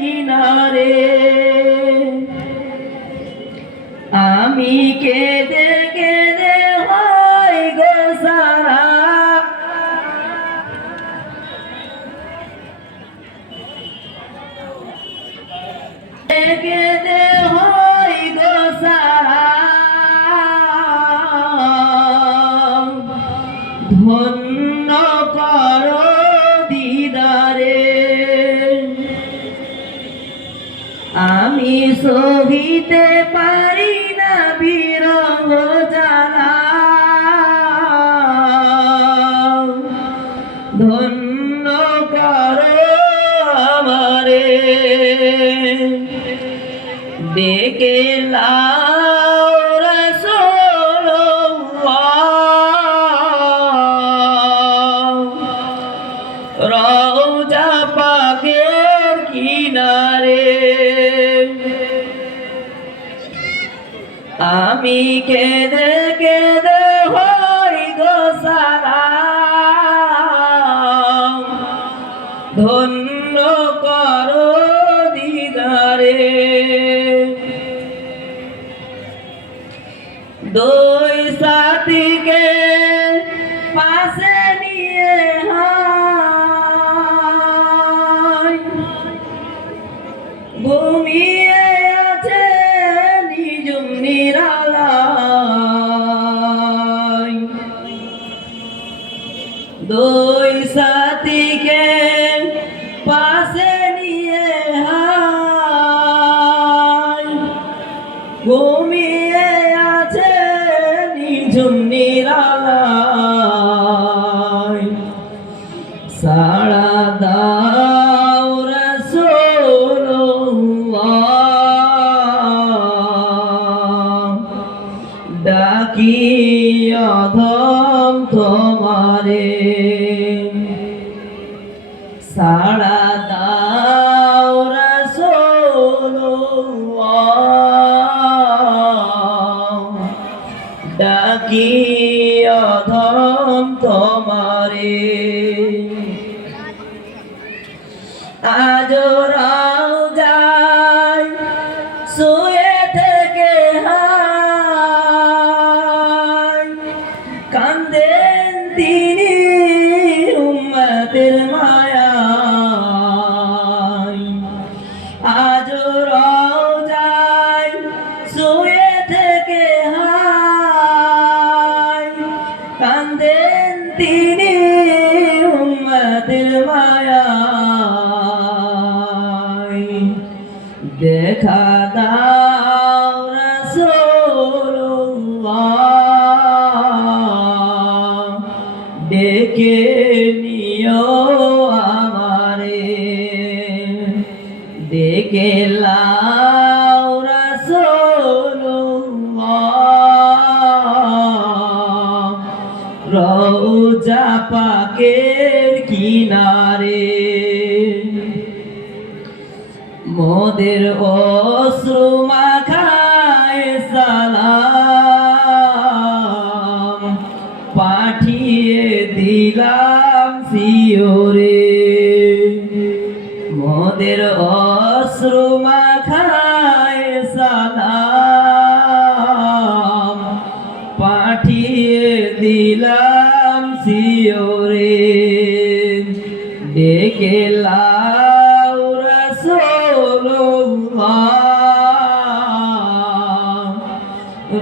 কিনারে। আমি কেঁদে আমি সহিতে পারি না বিরহ আমি কেঁদে কেঁদে হই গো সারা ধন্য করো দিদারে। দুই সাথীকে পাশে নিয়ে হায় দুই সাথীকে পাশে নিয়ে ঘুমিয়ে আছে নিঝুম নিরালায়। সারা দাও তোমারে সাড়া দাও রাসূলুল্লাহ। ডাকি অধম তোমারে। আজ রাও শুয়ে থেকে হায়। কান্দেন তিনি উম্মতের মায়ায়। দেখা দাও রাসূলুল্লাহ। ডেকে নিও আমারে। ডেকে লাও পাকের কিনারে। মোদের অশ্রু মাখায় সালাম। পাঠিয়ে দিলাম সিওরে। মোদের অশ্রু মাখায় সালাম। পাঠিয়ে দিলাম ডেকে লাউ রাসূলুল্লাহ।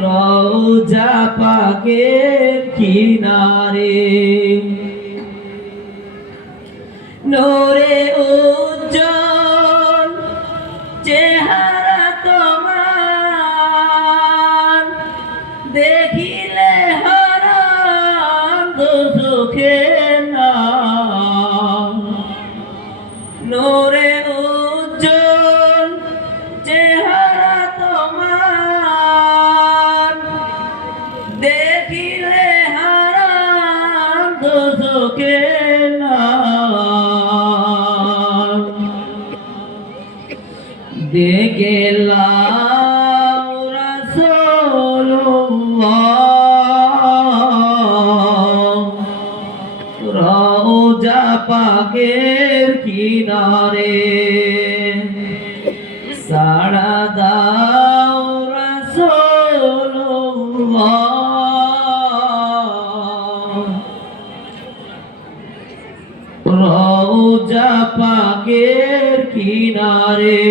রওজা পাকের কিনারে। নোরে উজ্জ্বল নোরে উজ্জ্বল চেহারা তোমার। দেখিলে হারা দুঃখে কিনারে। সাড়া দাও রসোল রৌজা পাকের কিনারে